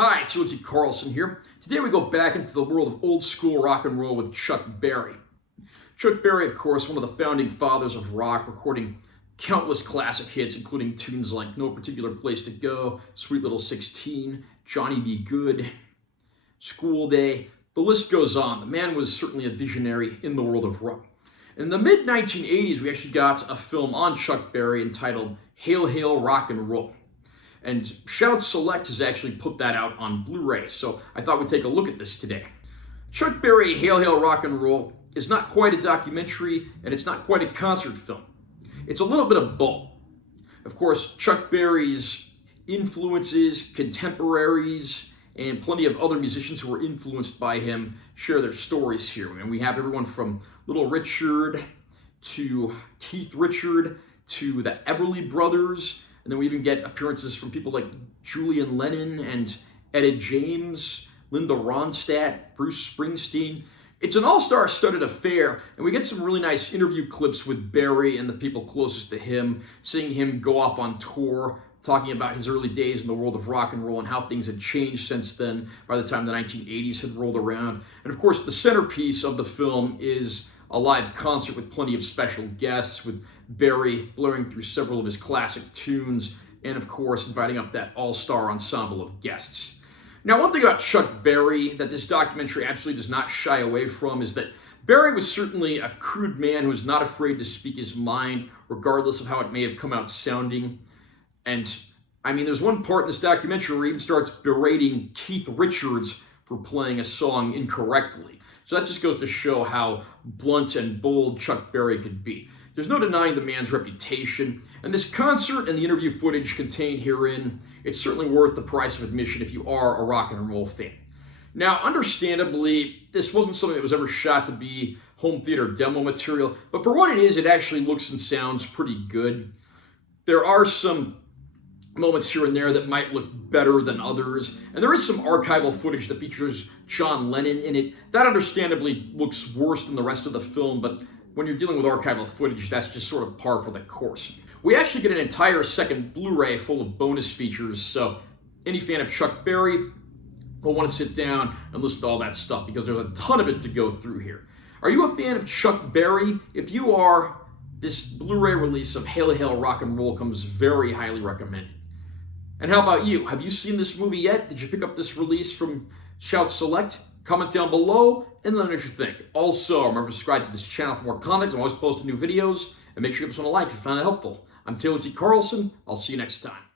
Hi, it's T. Carlson here. Today we go back into the world of old school rock and roll with Chuck Berry. Chuck Berry, of course, one of the founding fathers of rock, recording countless classic hits, including tunes like No Particular Place to Go, Sweet Little 16, Johnny B. Good, School Day. The list goes on. The man was certainly a visionary in the world of rock. In the mid-1980s, we actually got a film on Chuck Berry entitled Hail, Hail, Rock and Roll. And Shout Select has actually put that out on Blu-ray, so I thought we'd take a look at this today. Chuck Berry, Hail, Hail, Rock and Roll is not quite a documentary, and it's not quite a concert film. It's a little bit of both. Of course, Chuck Berry's influences, contemporaries, and plenty of other musicians who were influenced by him share their stories here. And we have everyone from Little Richard to Keith Richard to the Everly Brothers. And then we even get appearances from people like Julian Lennon and Etta James, Linda Ronstadt, Bruce Springsteen. It's an all-star studded affair, and we get some really nice interview clips with Berry and the people closest to him, seeing him go off on tour, talking about his early days in the world of rock and roll and how things had changed since then by the time the 1980s had rolled around. And of course, the centerpiece of the film is a live concert with plenty of special guests, with Berry blaring through several of his classic tunes, and of course, inviting up that all-star ensemble of guests. Now, one thing about Chuck Berry that this documentary absolutely does not shy away from is that Berry was certainly a crude man who was not afraid to speak his mind, regardless of how it may have come out sounding. And, I mean, there's one part in this documentary where he even starts berating Keith Richards for playing a song incorrectly. So that just goes to show how blunt and bold Chuck Berry could be. There's no denying the man's reputation, and this concert and the interview footage contained herein, it's certainly worth the price of admission if you are a rock and roll fan. Now, understandably, this wasn't something that was ever shot to be home theater demo material, but for what it is, it actually looks and sounds pretty good. There are some moments here and there that might look better than others, and there is some archival footage that features John Lennon in it. That understandably looks worse than the rest of the film, but when you're dealing with archival footage, that's just sort of par for the course. We actually get an entire second Blu-ray full of bonus features, so any fan of Chuck Berry will want to sit down and listen to all that stuff because there's a ton of it to go through here. Are you a fan of Chuck Berry? If you are, this Blu-ray release of Hail, Hail, Rock and Roll comes very highly recommended. And how about you? Have you seen this movie yet? Did you pick up this release from Shout Select? Comment down below and let me know what you think. Also, remember to subscribe to this channel for more content. I'm always posting new videos. And make sure you give this one a like if you found it helpful. I'm Taylor T. Carlson. I'll see you next time.